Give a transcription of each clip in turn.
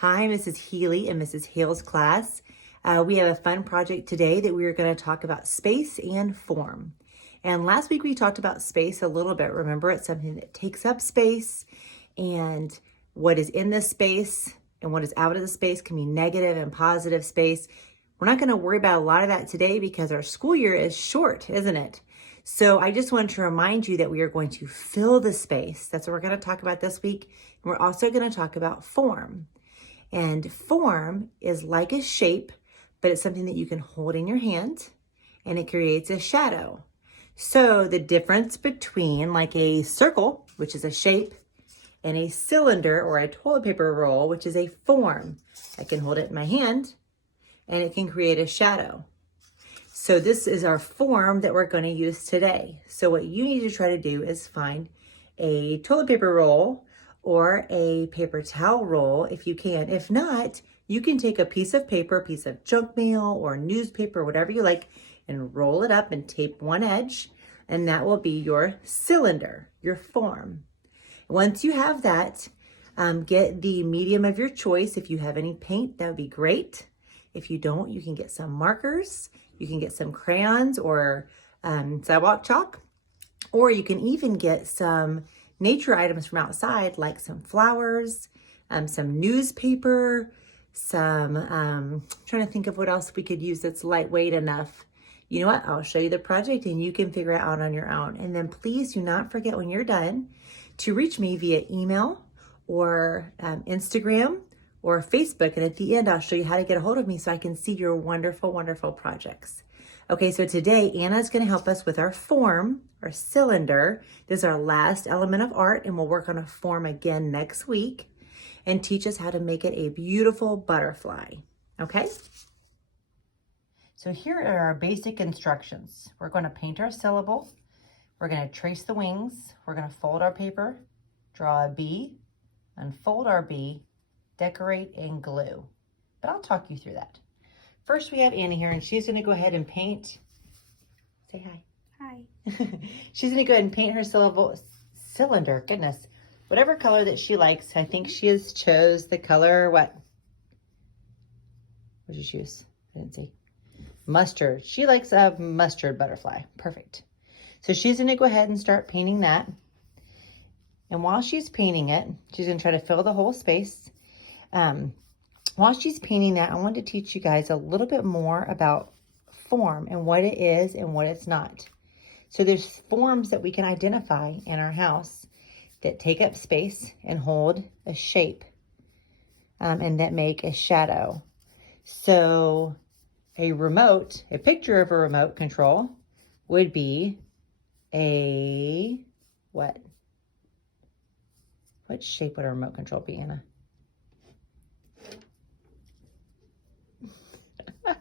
Hi, Mrs. Healy and Mrs. Hale's class. We have a fun project today that we are going to talk about space and form. And last week we talked about space a little bit. Remember, it's something that takes up space, and what is in this space and what is out of the space can be negative and positive space. We're not going to worry about a lot of that today because our school year is short, isn't it? So I just wanted to remind you that we are going to fill the space. That's what we're going to talk about this week. And we're also going to talk about form. And form is like a shape, but it's something that you can hold in your hand and it creates a shadow. So the difference between like a circle, which is a shape, and a cylinder or a toilet paper roll, which is a form. I can hold it in my hand and it can create a shadow. So this is our form that we're going to use today. So what you need to try to do is find a toilet paper roll or a paper towel roll if you can. If not, you can take a piece of paper, a piece of junk mail or newspaper, whatever you like, and roll it up and tape one edge, and that will be your cylinder, your form. Once you have that, get the medium of your choice. If you have any paint, that would be great. If you don't, you can get some markers, you can get some crayons or sidewalk chalk, or you can even get some nature items from outside, like some flowers, some newspaper, some, trying to think of what else we could use that's lightweight enough. You know what? I'll show you the project and you can figure it out on your own. And then please do not forget when you're done to reach me via email or Instagram or Facebook. And at the end, I'll show you how to get a hold of me so I can see your wonderful, wonderful projects. Okay, so today Anna's going to help us with our form, our cylinder. This is our last element of art, and we'll work on a form again next week and teach us how to make it a beautiful butterfly. Okay? So here are our basic instructions. We're going to paint our syllable. We're going to trace the wings. We're going to fold our paper, draw a bee, unfold our bee, decorate, and glue. But I'll talk you through that. First, we have Annie here, and she's going to go ahead and paint. Say hi. Hi. She's going to go ahead and paint her cylinder. Goodness. Whatever color that she likes. I think she has chose the color, what? What did you choose? I didn't see. Mustard. She likes a mustard butterfly. Perfect. So she's going to go ahead and start painting that. And while she's painting it, she's going to try to fill the whole space. While she's painting that, I wanted to teach you guys a little bit more about form and what it is and what it's not. So there's forms that we can identify in our house that take up space and hold a shape and that make a shadow. So a remote, a picture of a remote control would be a what? What shape would a remote control be, Anna?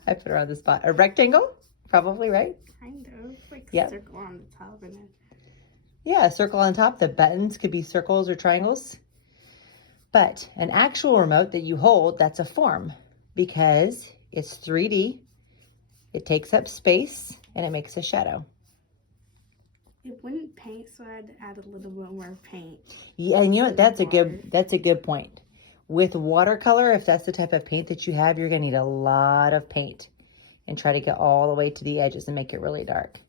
I put her on the spot. A rectangle? Probably, right? Kind of. Like Yep. a circle on the top and then. Yeah, a circle on top. The buttons could be circles or triangles. But an actual remote that you hold, that's a form because it's 3D. It takes up space and it makes a shadow. It wouldn't paint, so I'd add a little bit more paint. Yeah, and you know what? That's a good point. With watercolor, if that's the type of paint that you have, you're going to need a lot of paint and try to get all the way to the edges and make it really dark.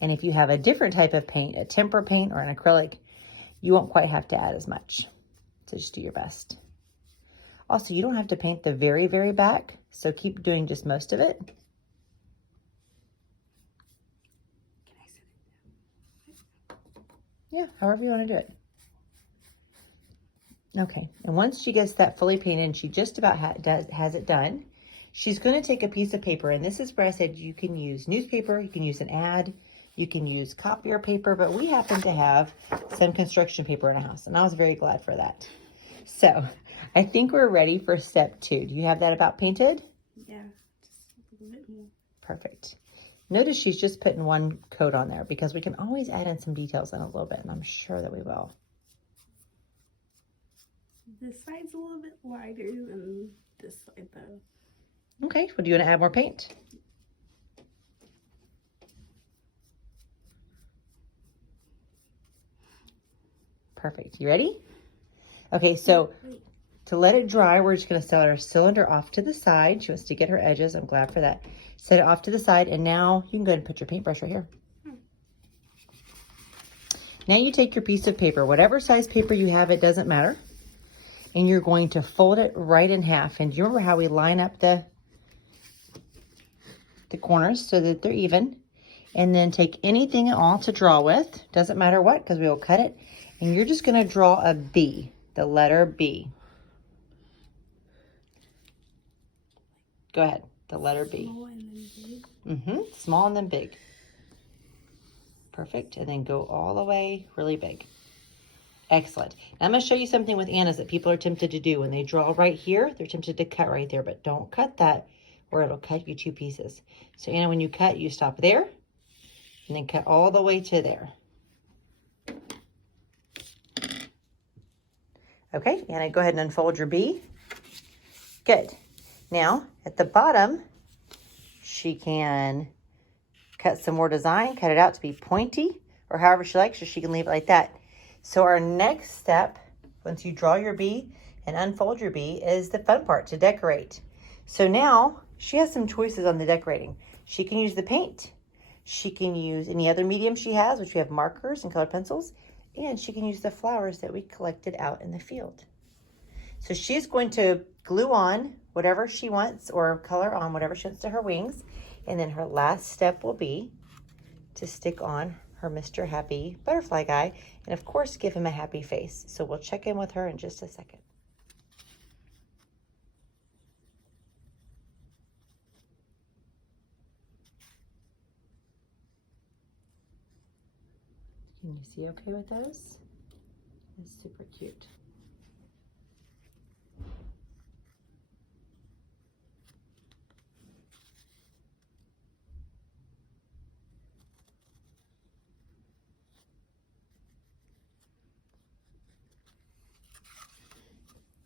And if you have a different type of paint, a tempera paint or an acrylic, you won't quite have to add as much. So just do your best. Also, you don't have to paint the very, very back, so keep doing just most of it. Can I set it down? Yeah, however you want to do it. Okay, and once she gets that fully painted and she just about has it done, she's going to take a piece of paper, and this is where I said you can use newspaper, you can use an ad, you can use copier paper, but we happen to have some construction paper in our house, and I was very glad for that. So I think we're ready for step 2. Do you have that about painted? Yeah, just a little bit more. Perfect. Notice she's just putting one coat on there because we can always add in some details in a little bit, and I'm sure that we will. This side's a little bit wider than this side, though. Okay, well, do you want to add more paint? Perfect. You ready? Okay, so Wait, To let it dry, we're just going to set our cylinder off to the side. She wants to get her edges. I'm glad for that. Set it off to the side, and now you can go ahead and put your paintbrush right here. Now you take your piece of paper, whatever size paper you have, it doesn't matter. And you're going to fold it right in half. And do you remember how we line up the corners so that they're even? And then take anything at all to draw with. Doesn't matter what, because we will cut it. And you're just going to draw a B, the letter B. Go ahead, the letter B. Small and then big. Small and then big. Perfect. And then go all the way really big. Excellent. Now I'm going to show you something with Anna's that people are tempted to do. When they draw right here, they're tempted to cut right there, but don't cut that or it'll cut you two pieces. So Anna, when you cut, you stop there and then cut all the way to there. Okay, Anna, go ahead and unfold your B. Good. Now, at the bottom, she can cut some more design, cut it out to be pointy, or however she likes, or she can leave it like that. So our next step, once you draw your B and unfold your B, is the fun part, to decorate. So now, she has some choices on the decorating. She can use the paint. She can use any other medium she has, which we have markers and colored pencils, and she can use the flowers that we collected out in the field. So she's going to glue on whatever she wants, or color on whatever she wants to her wings. And then her last step will be to stick on her Mr. Happy butterfly guy. And of course, give him a happy face. So we'll check in with her in just a second. Can you see okay with those? It's super cute.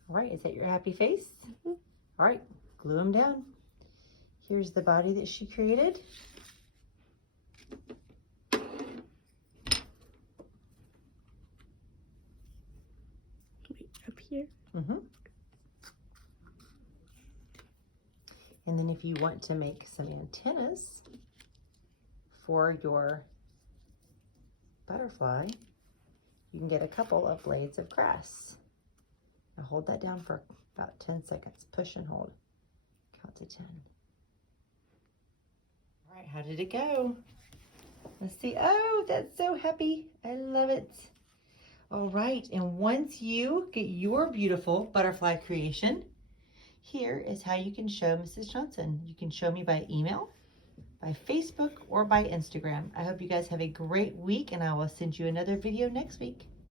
All right, is that your happy face? All right, glue them down. Here's the body that she created. Wait, up here. And then if you want to make some antennas for your butterfly, you can get a couple of blades of grass. Now hold that down for about 10 seconds. Push and hold. Count to 10. All right, how did it go? Let's see. Oh, that's so happy. I love it. All right, and once you get your beautiful butterfly creation, here is how you can show Mrs. Johnson. You can show me by email, by Facebook, or by Instagram. I hope you guys have a great week, and I will send you another video next week.